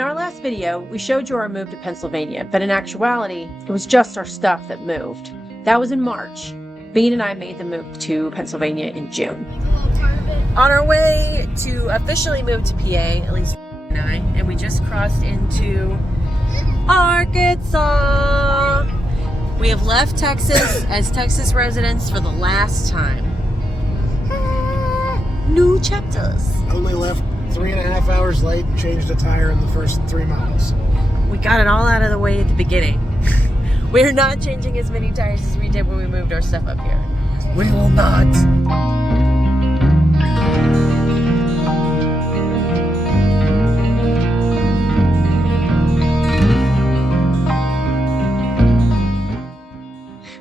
In our last video, we showed you our move to Pennsylvania, but in actuality, it was just our stuff that moved. That was in March. Bean and I made the move to Pennsylvania in June. On our way to officially move to PA, at least and we just crossed into Arkansas. We have left Texas as Texas residents for the last time. New chapters. Only left 3.5 hours late and changed a tire in the first 3 miles. We got it all out of the way at the beginning. We're not changing as many tires as we did when we moved our stuff up here. We will not.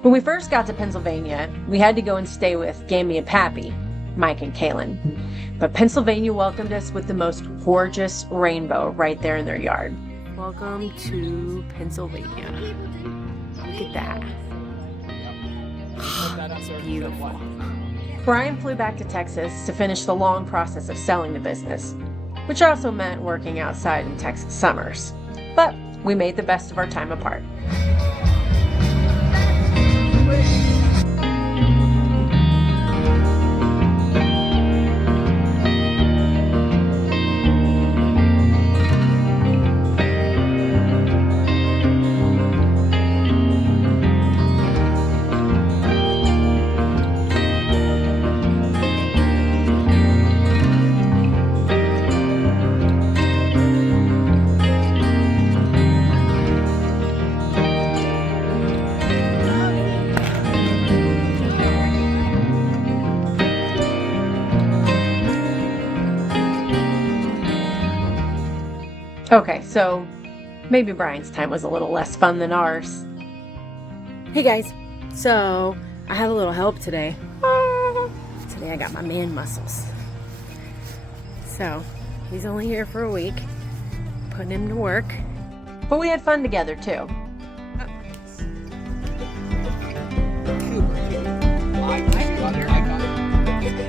When we first got to Pennsylvania, we had to go and stay with Gammy and Pappy, Mike and Kaylin. But Pennsylvania welcomed us with the most gorgeous rainbow right there in their yard. Welcome to Pennsylvania. Look at that. Beautiful. Brian flew back to Texas to finish the long process of selling the business, which also meant working outside in Texas summers. But we made the best of our time apart. Okay, so maybe Brian's time was a little less fun than ours. Hey guys, so I have a little help today. Today I got my man muscles. So, he's only here for a week, putting him to work. But we had fun together too.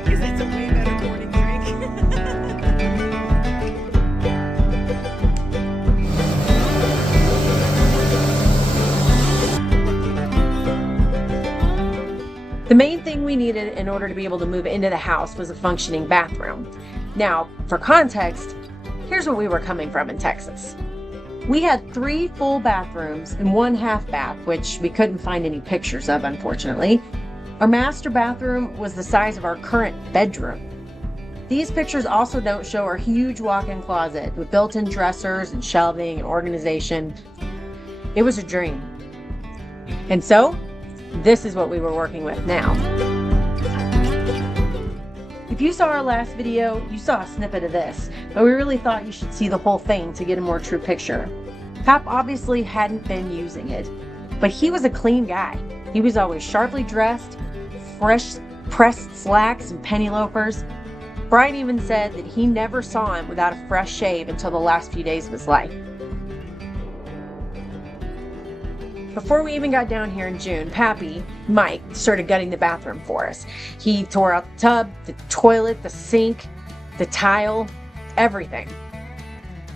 Because it's a way better morning drink. The main thing we needed in order to be able to move into the house was a functioning bathroom. Now, for context, here's where we were coming from in Texas. We had 3 full bathrooms and 1 half bath, which we couldn't find any pictures of, unfortunately. Our master bathroom was the size of our current bedroom. These pictures also don't show our huge walk-in closet with built-in dressers and shelving and organization. It was a dream. And so, this is what we were working with now. If you saw our last video, you saw a snippet of this, but we really thought you should see the whole thing to get a more true picture. Pap obviously hadn't been using it, but he was a clean guy. He was always sharply dressed, fresh pressed slacks and penny loafers. Brian even said that he never saw him without a fresh shave until the last few days of his life. Before we even got down here in June, Pappy, Mike, started gutting the bathroom for us. He tore out the tub, the toilet, the sink, the tile, everything.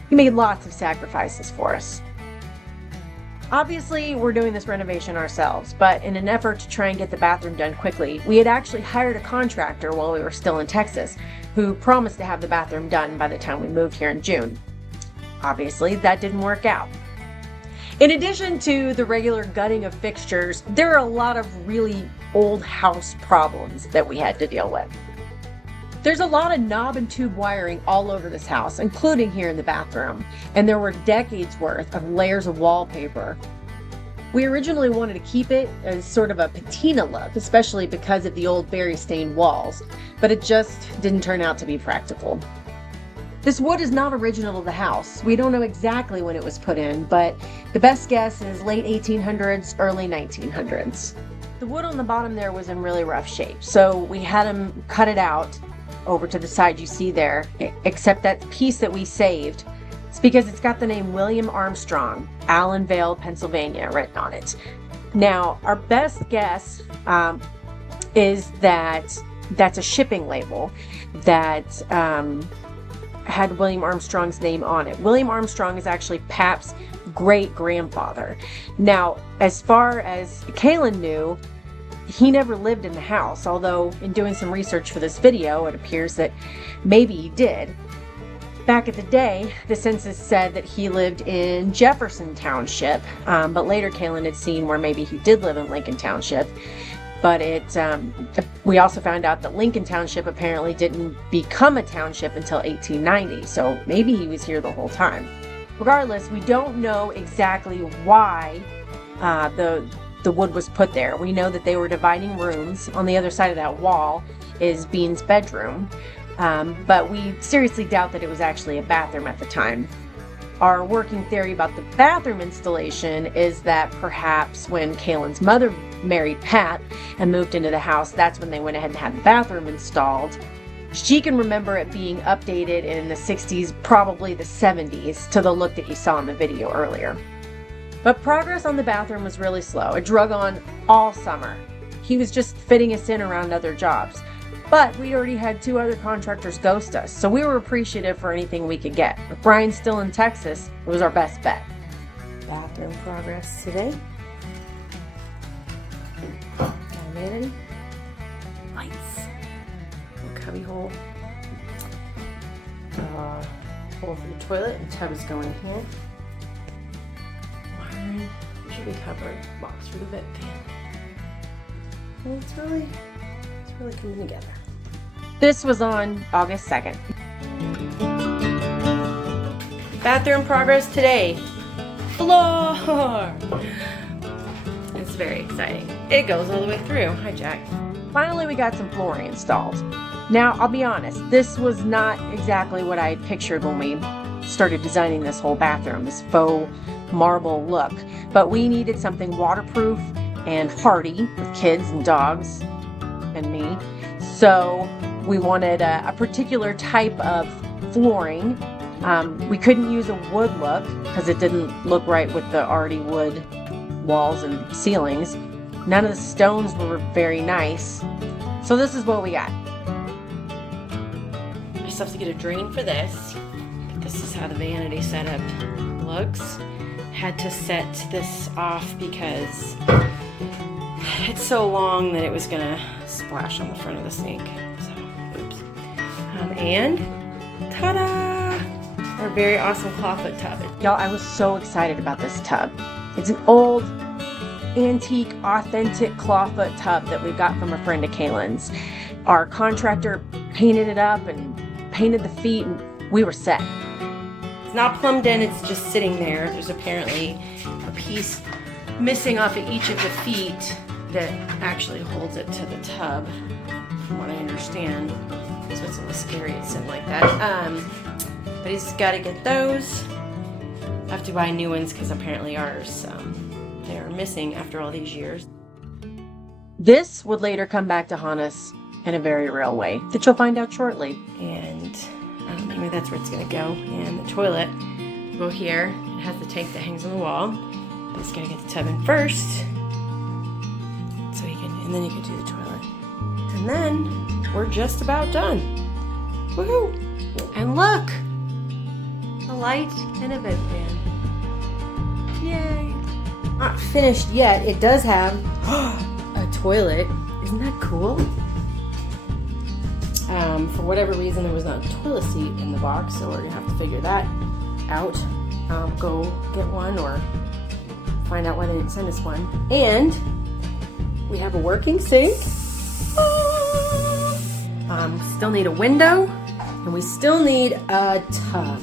He made lots of sacrifices for us. Obviously, we're doing this renovation ourselves, but in an effort to try and get the bathroom done quickly, we had actually hired a contractor while we were still in Texas, who promised to have the bathroom done by the time we moved here in June. Obviously, that didn't work out. In addition to the regular gutting of fixtures, there are a lot of really old house problems that we had to deal with. There's a lot of knob and tube wiring all over this house, including here in the bathroom, and there were decades worth of layers of wallpaper. We originally wanted to keep it as sort of a patina look, especially because of the old berry stained walls, but it just didn't turn out to be practical. This wood is not original to the house. We don't know exactly when it was put in, but the best guess is late 1800s, early 1900s. The wood on the bottom there was in really rough shape, so we had him cut it out over to the side you see there, except that piece that we saved. It's because it's got the name William Armstrong, Allenvale, Pennsylvania written on it. Now, our best guess is that that's a shipping label that had William Armstrong's name on it. William Armstrong is actually Pap's great-grandfather. Now, as far as Kaylin knew, he never lived in the house, although in doing some research for this video, it appears that maybe he did. Back at the day, the census said that he lived in Jefferson Township, but later Kaylin had seen where maybe he did live in Lincoln Township. But we also found out that Lincoln Township apparently didn't become a township until 1890, so maybe he was here the whole time. Regardless, we don't know exactly why the wood was put there. We know that they were dividing rooms. On the other side of that wall is Bean's bedroom. But we seriously doubt that it was actually a bathroom at the time. Our working theory about the bathroom installation is that perhaps when Kaylin's mother married Pat and moved into the house, that's when they went ahead and had the bathroom installed. She can remember it being updated in the 60s, probably the 70s, to the look that you saw in the video earlier. But progress on the bathroom was really slow. It drug on all summer. He was just fitting us in around other jobs. But we'd already had 2 other contractors ghost us, so we were appreciative for anything we could get. With Brian still in Texas, it was our best bet. Bathroom progress today. Vanity. Lights. Little cubby hole. Hole for the toilet, and tub is going here. Wiring. Should be covered. Box for the vent fan. And it's really coming together. This was on August 2nd. Bathroom progress today. Floor! It's very exciting. It goes all the way through. Hi, Jack. Finally, we got some flooring installed. Now, I'll be honest, this was not exactly what I had pictured when we started designing this whole bathroom, this faux marble look. But we needed something waterproof and hardy with kids and dogs and me. So we wanted a particular type of flooring. We couldn't use a wood look because it didn't look right with the already wood walls and ceilings. None of the stones were very nice. So this is what we got. I still have to get a drain for this. But this is how the vanity setup looks. Had to set this off because it's so long that it was gonna splash on the front of the sink. So, oops. And ta-da! Our very awesome clawfoot tub. Y'all, I was so excited about this tub. It's an old, antique, authentic clawfoot tub that we got from a friend of Kaylin's. Our contractor painted it up and painted the feet, and we were set. It's not plumbed in, it's just sitting there. There's apparently a piece missing off of each of the feet that actually holds it to the tub, from what I understand. So it's a little scary it's sitting like that. But he's got to get those. I have to buy new ones because apparently ours, they are missing after all these years. This would later come back to haunt us in a very real way that you'll find out shortly. And anyway, that's where it's going to go. And the toilet will go here. It has the tank that hangs on the wall. But it's got to get the tub in first. So you can, and then you can do the toilet. And then we're just about done. Woohoo! And look! A light and a vent fan. Yay! Not finished yet. It does have a toilet. Isn't that cool? For whatever reason, there was not a toilet seat in the box, so we're gonna have to figure that out. Go get one or find out why they didn't send us one. And we have a working sink. Still need a window, and we still need a tub.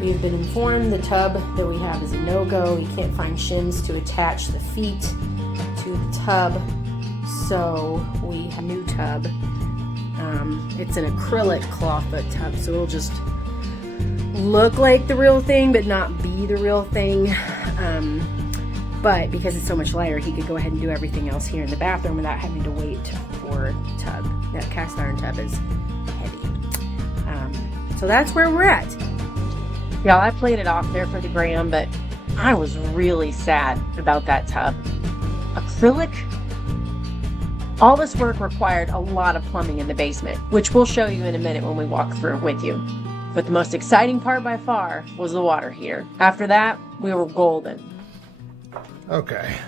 We've been informed the tub that we have is a no-go. You can't find shims to attach the feet to the tub, so we have a new tub. It's an acrylic clawfoot tub, so it'll just look like the real thing, but not be the real thing. But because it's so much lighter, he could go ahead and do everything else here in the bathroom without having to wait for a tub. That cast iron tub is heavy. So that's where we're at. Y'all, I played it off there for the gram, but I was really sad about that tub. Acrylic? All this work required a lot of plumbing in the basement, which we'll show you in a minute when we walk through with you. But the most exciting part by far was the water heater. After that, we were golden. Okay.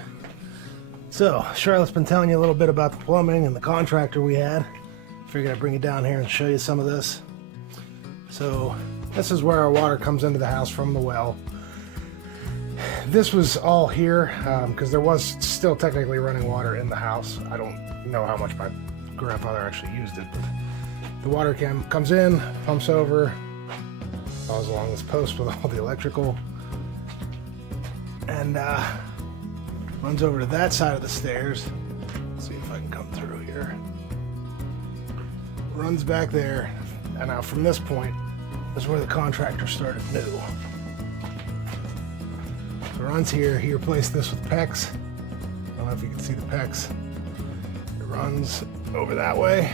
So, Charlotte's been telling you a little bit about the plumbing and the contractor we had. Figured I'd bring you down here and show you some of this. So, this is where our water comes into the house from the well. This was all here because there was still technically running water in the house. I don't know how much my grandfather actually used it, but the water comes in, pumps over, follows along this post with all the electrical, and runs over to that side of the stairs. Let's see if I can come through here. Runs back there, and now from this point is where the contractor started new. So runs here. He replaced this with PEX. I don't know if you can see the PEX. It runs over that way.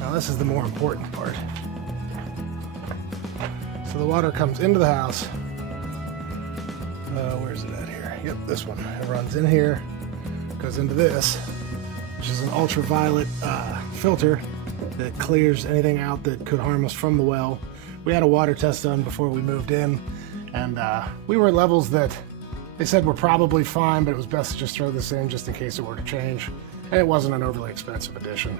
Now this is the more important part. So the water comes into the house. Where's it at here? Yep, this one. It runs in here, goes into this, which is an ultraviolet filter that clears anything out that could harm us from the well. We had a water test done before we moved in, and we were at levels that they said were probably fine, but it was best to just throw this in just in case it were to change. And it wasn't an overly expensive addition.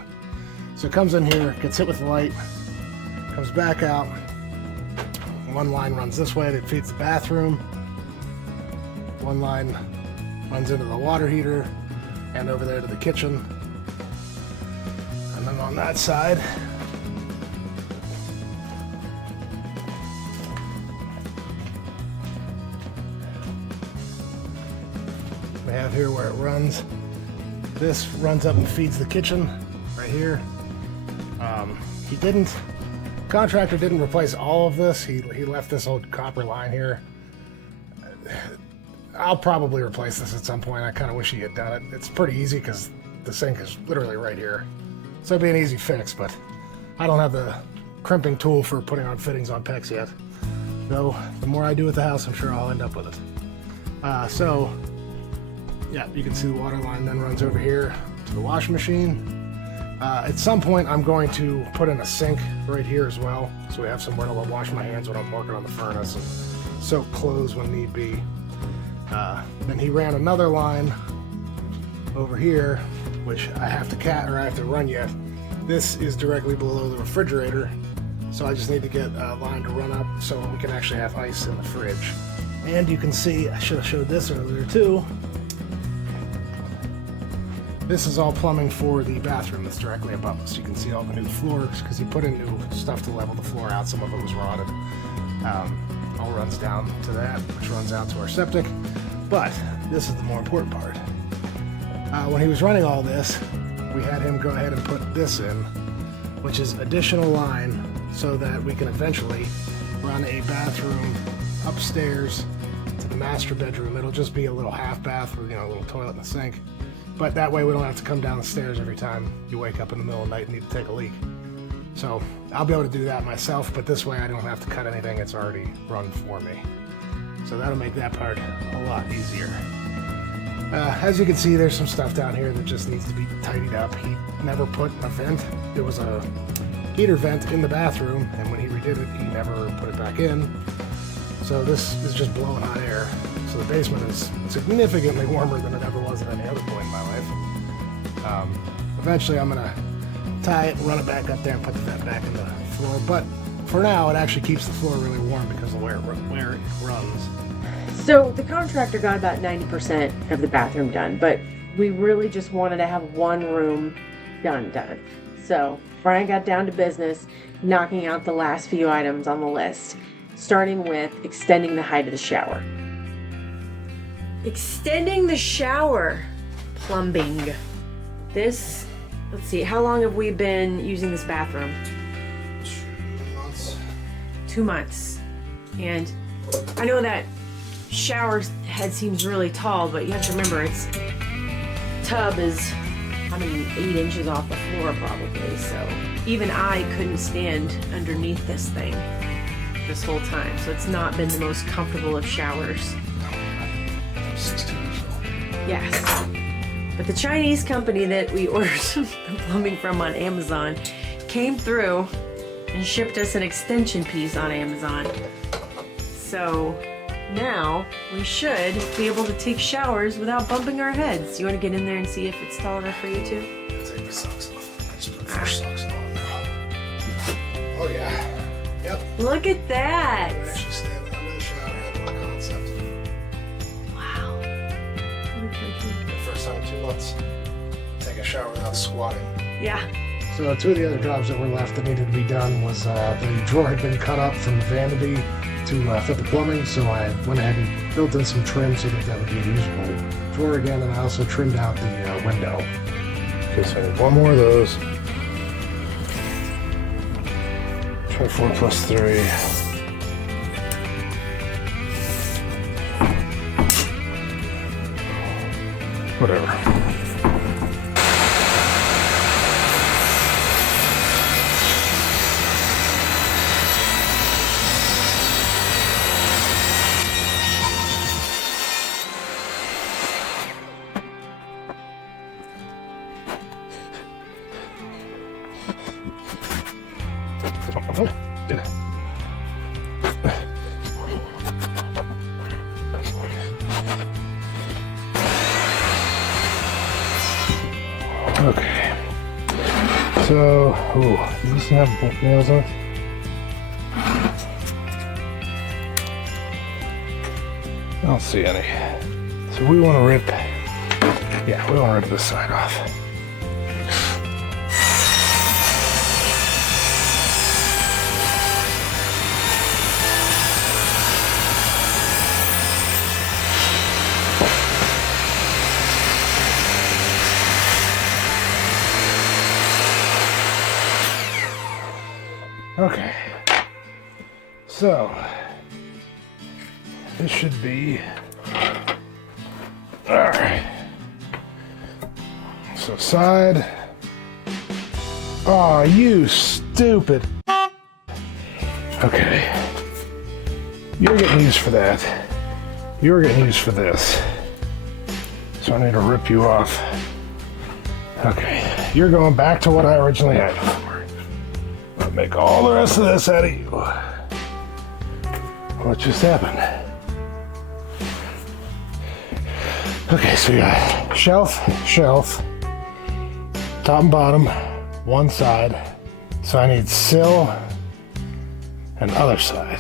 So it comes in here, gets hit with the light, comes back out. One line runs this way that feeds the bathroom. One line runs into the water heater and over there to the kitchen. And then on that side, we have here where it runs. This runs up and feeds the kitchen right here. Contractor didn't replace all of this. He left this old copper line here. I'll probably replace this at some point. I kind of wish he had done it. It's pretty easy because the sink is literally right here. So it'd be an easy fix, but I don't have the crimping tool for putting on fittings on PEX yet. Though, the more I do with the house, I'm sure I'll end up with it. So, yeah, you can see the water line then runs over here to the washing machine. At some point, I'm going to put in a sink right here as well, so we have somewhere to wash my hands when I'm working on the furnace and soak clothes when need be. Then he ran another line over here, which I have to run yet. This is directly below the refrigerator, so I just need to get a line to run up so we can actually have ice in the fridge. And you can see, I should have showed this earlier too. This is all plumbing for the bathroom that's directly above us. You can see all the new floors because he put in new stuff to level the floor out. Some of it was rotted. All runs down to that, which runs out to our septic. But this is the more important part. When he was running all this, we had him go ahead and put this in, which is additional line so that we can eventually run a bathroom upstairs to the master bedroom. It'll just be a little half bath with, a little toilet and a sink. But that way we don't have to come down the stairs every time you wake up in the middle of the night and need to take a leak. So I'll be able to do that myself, but this way I don't have to cut anything. It's already run for me. So that'll make that part a lot easier. As you can see, there's some stuff down here that just needs to be tidied up. He never put a vent. There was a heater vent in the bathroom, and when he redid it, he never put it back in. So this is just blowing hot air. So the basement is significantly warmer than it ever was at any other point in my life. Eventually I'm gonna tie it and run it back up there and put the vent back in the floor. But for now, it actually keeps the floor really warm because of where it runs. So the contractor got about 90% of the bathroom done, but we really just wanted to have one room done. So Brian got down to business, knocking out the last few items on the list, starting with extending the height of the shower. Extending the shower. Plumbing. Let's see, how long have we been using this bathroom? 2 months. 2 months. And I know that shower head seems really tall, but you have to remember tub is, 8 inches off the floor probably, so even I couldn't stand underneath this thing this whole time, so it's not been the most comfortable of showers. I'm 16 years old. Yes. But the Chinese company that we ordered the plumbing from on Amazon came through and shipped us an extension piece on Amazon. So now we should be able to take showers without bumping our heads. You want to get in there and see if it's tall enough for you too? Take my socks off. Just put fresh socks on. Oh yeah. Yep. Look at that! I'm actually standing under the shower head, my concept. Wow. First time in 2 months. Take a shower without squatting. Yeah. So 2 of the other jobs that were left that needed to be done was the drawer had been cut up from the vanity to fit the plumbing, so I went ahead and built in some trim so that that would be a usable drawer again, and I also trimmed out the window. Okay, so I need 1 more of those. 24 plus 3. Whatever. Okay. So, does this have both nails on it? I don't see any. So we want to rip, yeah, we want to rip this side off. Okay, so this should be all right. So side. Oh, you stupid. Okay, you're getting used for that. You're getting used for this. So I need to rip you off. Okay, you're going back to what I originally had you for. I'll make all the rest of this out of you. What just happened? Okay, so we got shelf, top and bottom, one side. So I need sill and other side.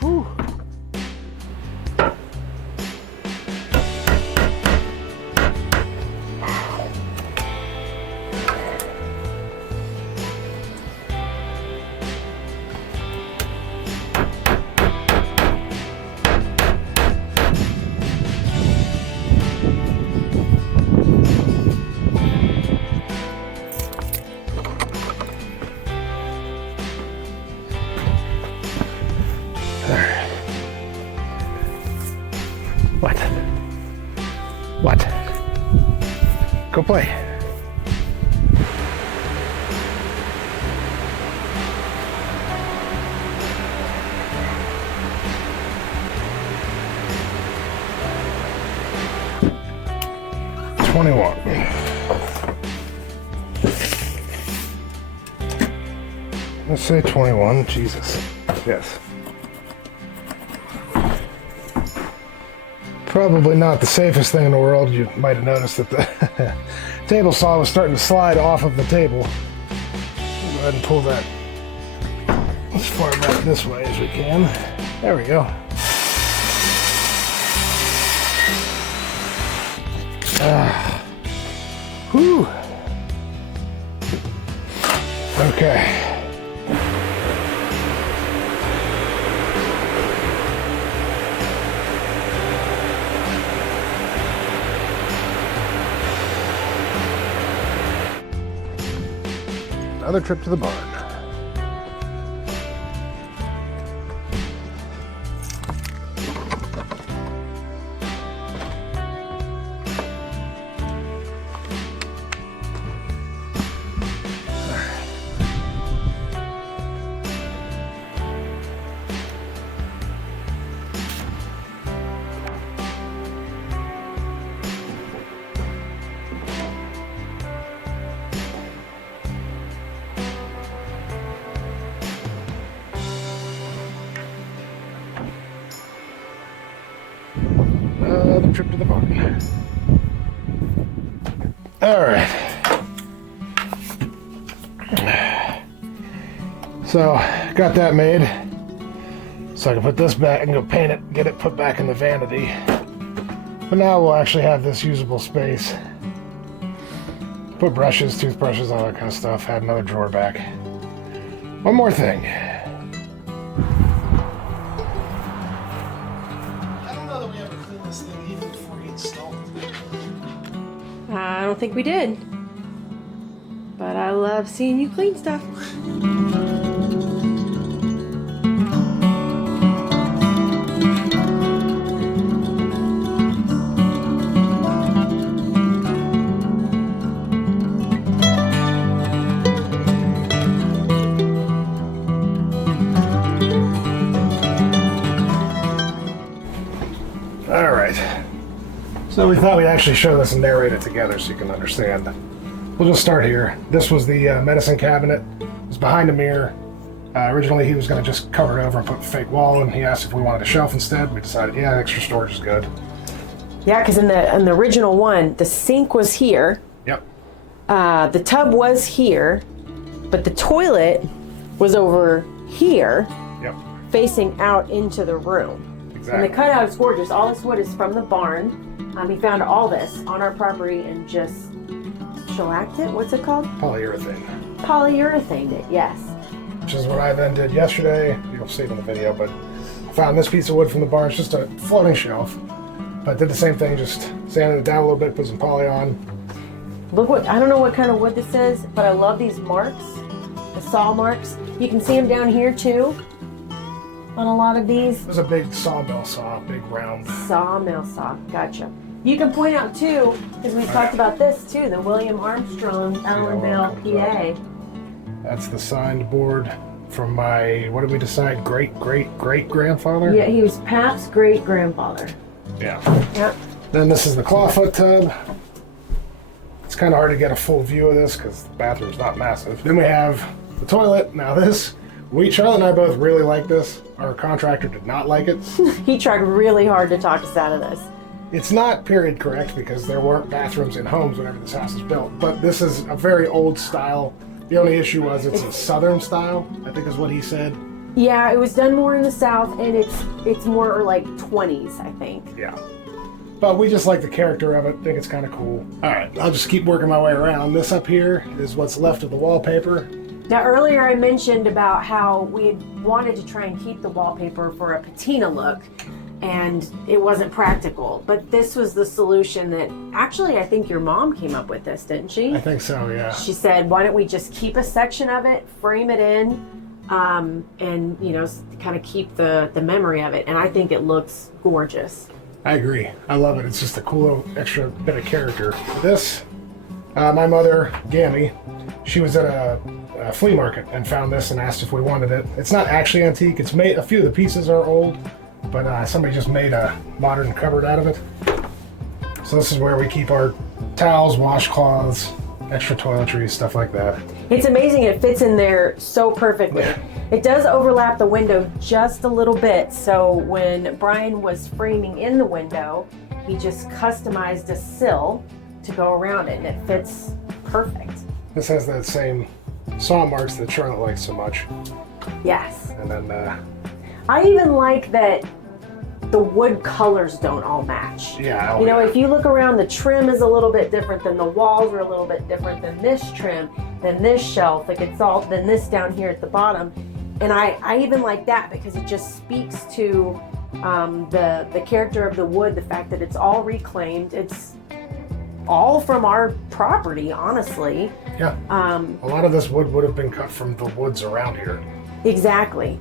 Whew. What? Go play. $21. Let's say 21. Jesus. Yes. Probably not the safest thing in the world. You might have noticed that the table saw was starting to slide off of the table. We'll go ahead and pull that as far back this way as we can. There we go. Whew. Okay. Another trip to the barn. another trip to the barn. Alright. So, got that made. So I can put this back and go paint it, get it put back in the vanity. But now we'll actually have this usable space. Put brushes, toothbrushes, all that kind of stuff. Add another drawer back. One more thing. I don't know that we ever cleaned this thing even before he installed it. I don't think we did. But I love seeing you clean stuff. So we thought we'd actually show this and narrate it together so you can understand. We'll just start here. This was the medicine cabinet. It was behind a mirror. Originally he was going to just cover it over and put a fake wall, and he asked if we wanted a shelf instead. We decided, yeah, extra storage is good. Yeah, because in the original one, the sink was here. Yep. The tub was here, but the toilet was over here. Yep. Facing out into the room. Exactly. And the cutout is gorgeous. All this wood is from the barn. We found all this on our property and just shellacked it. What's it called? Polyurethane. Polyurethaned it, yes. Which is what I then did yesterday. You'll see it in the video, but found this piece of wood from the barn. It's just a floating shelf. But did the same thing, just sanded it down a little bit, put some poly on. Look what, I don't know what kind of wood this is, but I love these marks, the saw marks. You can see them down here too. On a lot of these. There's a big sawmill saw, big round. Sawmill saw, gotcha. You can point out too, because we talked about this too, the William Armstrong, Allenville, PA. That's the signed board from my, what did we decide, great-great-great-grandfather? Yeah, he was Pap's great-grandfather. Yeah. Yep. Then this is the clawfoot tub. It's kind of hard to get a full view of this because the bathroom's not massive. Then we have the toilet. Now this, Charlotte and I both really like this. Our contractor did not like it. He tried really hard to talk us out of this. It's not period correct because there weren't bathrooms in homes whenever this house was built, but this is a very old style. The only issue was it's a southern style, I think is what he said. Yeah, it was done more in the south, and it's more like 20s, I think. Yeah. But we just like the character of it, think it's kind of cool. All right, I'll just keep working my way around. This up here is what's left of the wallpaper. Now earlier I mentioned about how we had wanted to try and keep the wallpaper for a patina look, and it wasn't practical. But this was the solution that, actually I think your mom came up with this, didn't she? I think so, yeah. She said, why don't we just keep a section of it, frame it in, and you know, kind of keep the memory of it. And I think it looks gorgeous. I agree. I love it. It's just a cool little extra bit of character. This, my mother, Gammy, she was at a flea market and found this and asked if we wanted it. It's not actually antique. It's made, a few of the pieces are old, but somebody just made a modern cupboard out of it. So this is where we keep our towels, washcloths, extra toiletries, stuff like that. It's amazing. It fits in there so perfectly. Yeah. It does overlap the window just a little bit. So when Brian was framing in the window, he just customized a sill to go around it, and it fits perfect. This has that same saw marks that Charlotte likes so much. Yes. And then I even like that the wood colors don't all match. yeah, You know, if you look around, the trim is a little bit different, than the walls are a little bit different than this trim, than this shelf, like it's all, than this down here at the bottom. And I even like that because it just speaks to the character of the wood, the fact that it's all reclaimed. It's all from our property, honestly. Yeah. A lot of this wood would have been cut from the woods around here. Exactly.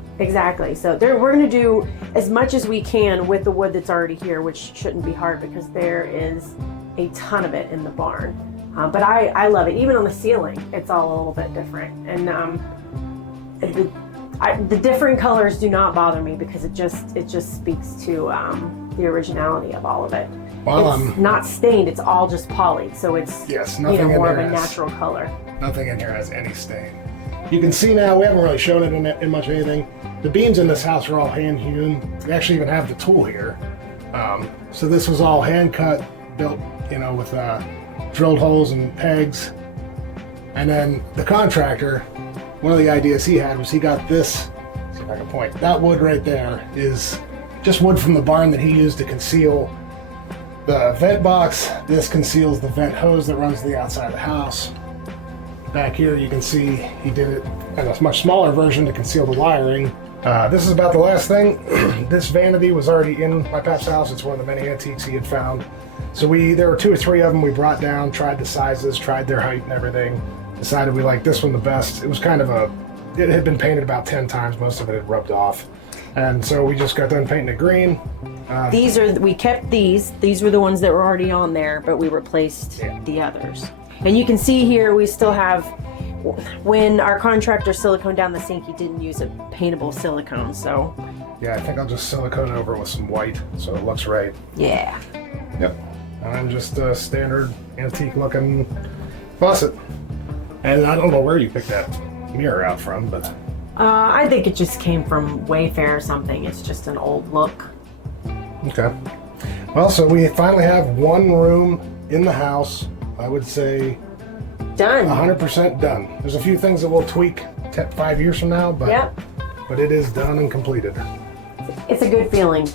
So we're going to do as much as we can with the wood that's already here, which shouldn't be hard because there is a ton of it in the barn. But I love it. Even on the ceiling, it's all a little bit different. And the different colors do not bother me because it just speaks to the originality of all of it. Well, it's not stained; it's all just polyed, so it's more of a natural color. Nothing in here has any stain. You can see now, we haven't really shown it in much anything. The beams in this house are all hand hewn. We actually even have the tool here. So this was all hand cut, built, you know, with drilled holes and pegs. And then the contractor, one of the ideas he had was he got this, let's see if I can point, that wood right there is just wood from the barn that he used to conceal the vent box. This conceals the vent hose that runs to the outside of the house. Back here you can see he did it in a much smaller version to conceal the wiring. This is about the last thing. This vanity was already in my pap's house. It's one of the many antiques he had found. So there were 2 or 3 of them we brought down, tried the sizes, tried their height and everything. Decided we liked this one the best. It was kind of it had been painted about 10 times. Most of it had rubbed off. And so we just got done painting it green. We kept these. These were the ones that were already on there, but we replaced the others. And you can see here we still have, when our contractor siliconed down the sink, he didn't use a paintable silicone, so. Yeah, I think I'll just silicone over it with some white so it looks right. Yeah. Yep. And just a standard antique looking faucet. And I don't know where you picked that mirror out from, but. I think it just came from Wayfair or something. It's just an old look. Okay. Well, so we finally have one room in the house. I would say Done. 100% done. There's a few things that we'll tweak 5 years from now, but Yep. but it is done and completed. It's a good feeling.